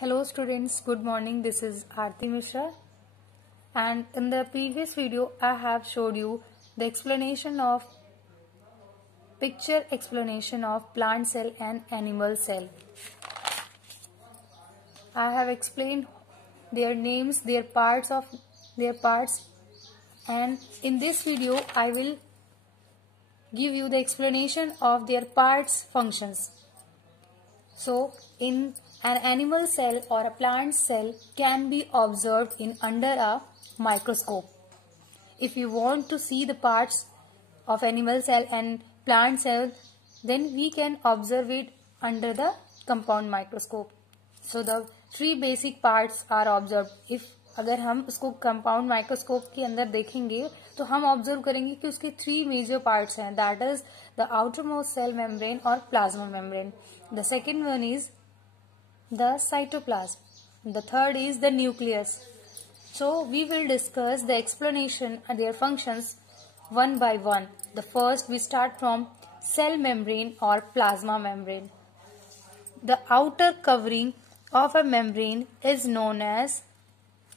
Hello students, good morning. This is Aarti Mishra, and in the previous video I have showed you the picture explanation of plant cell and animal cell. I have explained their names, their parts, and in this video I will give you the explanation of their parts functions. So in an animal cell or a plant cell can be observed in under a microscope. If you want to see the parts of animal cell and plant cell, then we can observe it under the compound microscope. So the three basic parts are observed. If अगर हम उसको compound microscope के अंदर देखेंगे तो हम observe करेंगे कि उसके थ्री मेजर पार्ट्स हैं, that is the outermost cell membrane और plasma membrane. The second one is the cytoplasm. The third is the nucleus. So we will discuss the explanation and their functions one by one. The first we start from cell membrane or plasma membrane. The outer covering of a membrane is known as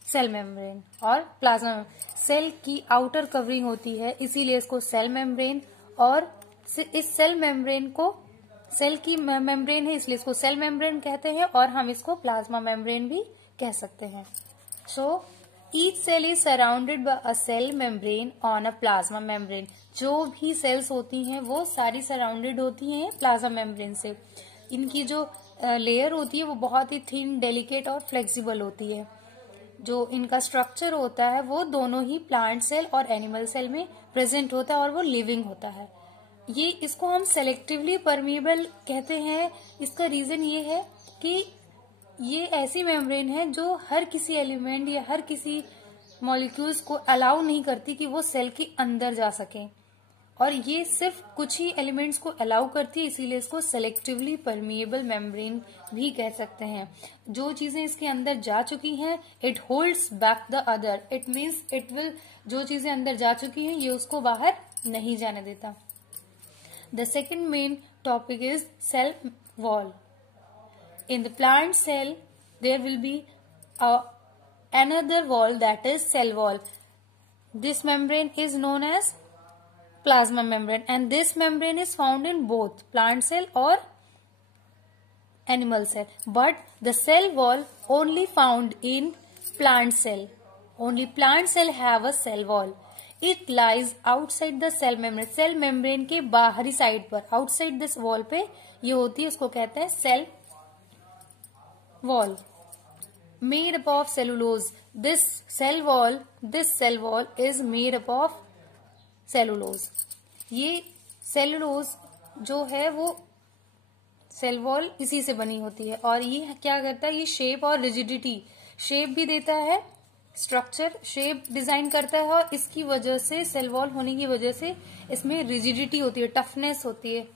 cell membrane और plasma. Cell की outer covering होती है, इसीलिए इसको cell membrane, और इस cell membrane को cell की मेम्ब्रेन है इसलिए इसको सेल मेम्ब्रेन कहते हैं, और हम इसको प्लाज्मा मेम्ब्रेन भी कह सकते हैं. So each cell is surrounded by a cell membrane on a plasma membrane. जो भी सेल्स होती हैं वो सारी सराउंडेड होती हैं प्लाज्मा मेम्ब्रेन से. इनकी जो लेयर होती है वो बहुत ही थिन, डेलिकेट और फ्लेक्सिबल होती है. जो इनका स्ट्रक्चर होता है वो दोनों ही प्लांट सेल और एनिमल सेल में प्रेजेंट होता है और वो लिविंग होता है. ये इसको हम सेलेक्टिवली परमिएबल कहते हैं. इसका रीजन ये है कि ये ऐसी मेम्ब्रेन है जो हर किसी एलिमेंट या हर किसी मॉलिक्यूल्स को अलाउ नहीं करती कि वो सेल के अंदर जा सके, और ये सिर्फ कुछ ही एलिमेंट्स को अलाउ करती है, इसीलिए इसको सेलेक्टिवली परमिएबल मेम्ब्रेन भी कह सकते हैं. जो चीजें इसके अंदर जा चुकी हैं, it holds back the other. It means it will, जो चीजें अंदर जा चुकी हैं ये उसको बाहर नहीं जाने देता. The second main topic is cell wall. In the plant cell, there will be another wall, that is cell wall. This membrane is known as plasma membrane, and this membrane is found in both plant cell or animal cell. But the cell wall only found in plant cell. Only plant cell have a cell wall. It lies outside the cell membrane. Cell membrane के बाहरी side पर, outside this wall पे ये होती है, उसको कहते हैं cell wall. Made up of cellulose. This cell wall is made up of cellulose. ये सेलुलोज जो है वो सेल वॉल इसी से बनी होती है, और ये क्या करता है, ये शेप और रिजिडिटी, शेप भी देता है, स्ट्रक्चर शेप डिजाइन करता है, और इसकी वजह से सेल वॉल होने की वजह से इसमें रिजिडिटी होती है, टफनेस होती है.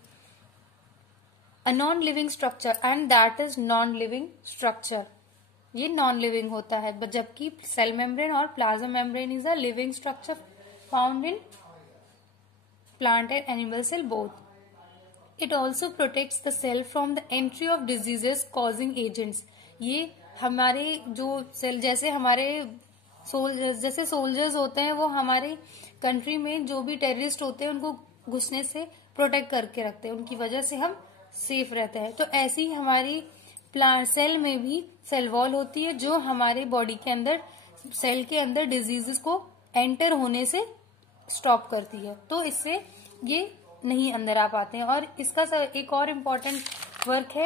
A non living structure, and that is non living structure. ये नॉन लिविंग होता है, जबकि सेल मेम्ब्रेन और plasma membrane is a living structure found in plant and animal cell both. It also protects the cell from the entry of diseases causing agents. ये हमारे जो cell, जैसे soldiers होते हैं, वो हमारे कंट्री में जो भी टेररिस्ट होते हैं उनको घुसने से प्रोटेक्ट करके रखते हैं, उनकी वजह से हम सेफ रहते हैं. तो ऐसी ही हमारी प्लांट सेल में भी सेल वॉल होती है जो हमारे बॉडी के अंदर, सेल के अंदर डिजीजेस को एंटर होने से स्टॉप करती है, तो इससे ये नहीं अंदर आ पाते हैं. और इसका एक और इम्पोर्टेंट वर्क है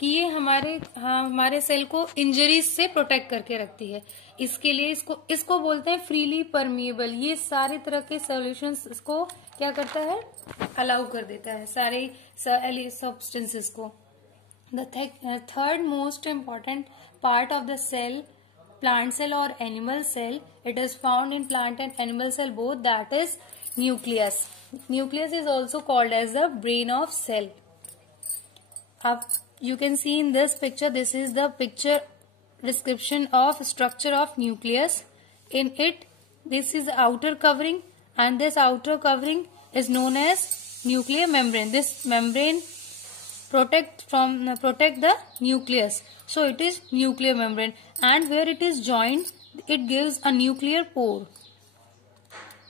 कि ये हमारे सेल को इंजरीज से प्रोटेक्ट करके रखती है. इसके लिए इसको बोलते हैं फ्रीली परमिएबल. ये सारे तरह के सॉल्यूशंस इसको क्या करता है, अलाउ कर देता है, सारे सब्सटेंसेस को. The third most important part of the cell, plant cell और animal cell, it is found in plant and animal cell both, that is nucleus. Nucleus is also called as the brain of cell. अब you can see in this picture, this is the picture description of structure of nucleus. In it, this is outer covering, and this outer covering is known as nuclear membrane. This membrane protect the nucleus. So it is nuclear membrane, and where it is joined, it gives a nuclear pore.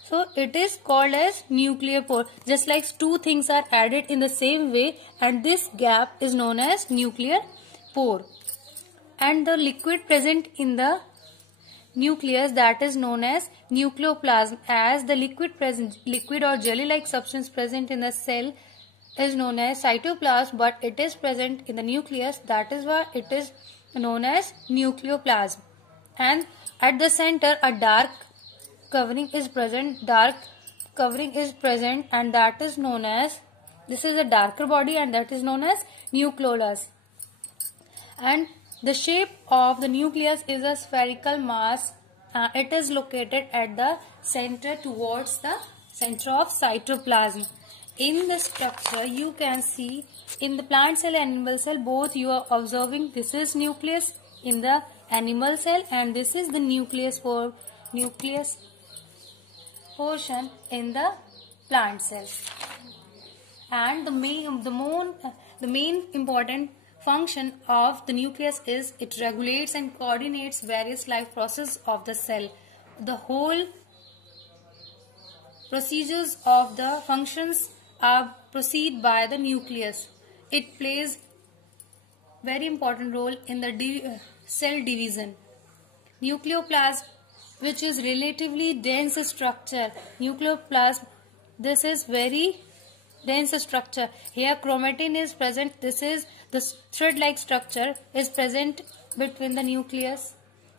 So it is called as nuclear pore. Just like two things are added in the same way, and this gap is known as nuclear pore. And the liquid present in the nucleus, that is known as nucleoplasm. As the liquid or jelly-like substance present in the cell is known as cytoplasm, but it is present in the nucleus, that is why it is known as nucleoplasm. And at the center, a dark covering is present, and that is known as, this is a darker body, and that is known as nucleolus. And the shape of the nucleus is a spherical mass. It is located at the center towards the center of cytoplasm. In the structure, you can see in the plant cell and animal cell, both you are observing this is nucleus in the animal cell, and this is the nucleus portion in the plant cells. And the main important function of the nucleus is it regulates and coordinates various life processes of the cell. The whole procedures of the functions are proceed by the nucleus. It plays very important role in the cell division. Nucleoplasm, which is relatively dense structure. Nucleoplasm, this is very dense structure. Here chromatin is present. This is the thread-like structure is present between the nucleus.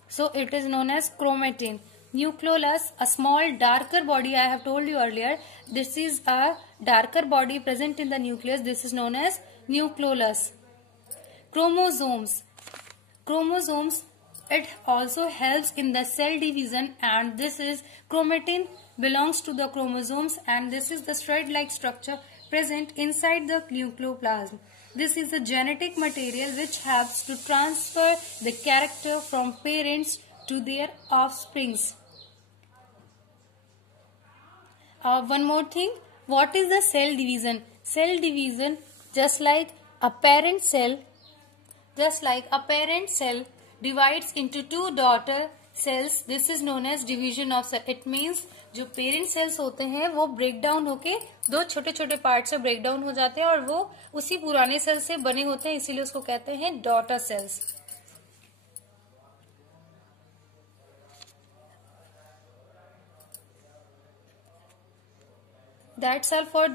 So it is known as chromatin. Nucleolus, a small darker body, I have told you earlier. This is a darker body present in the nucleus. This is known as nucleolus. Chromosomes, it also helps in the cell division, and this is chromatin belongs to the chromosomes, and this is the thread-like structure present inside the nucleoplasm. This is the genetic material which helps to transfer the character from parents to their offsprings. One more thing, what is the cell division? Cell division, just like a parent cell divides into two daughter cells. This is known as division of cell. It means जो parent sales होते हैं वो break down होके दो छोटे छोटे part से break down हो जाते हैं, और वो उसी पुराने सेल से बने होते हैं, इसीलिए उसको कहते हैं daughter cells. That's all for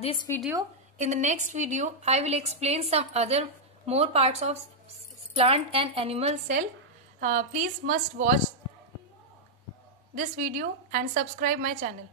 this video. In the next video, I will explain some other more parts of plant and animal cell. Please must watch this video and subscribe my channel.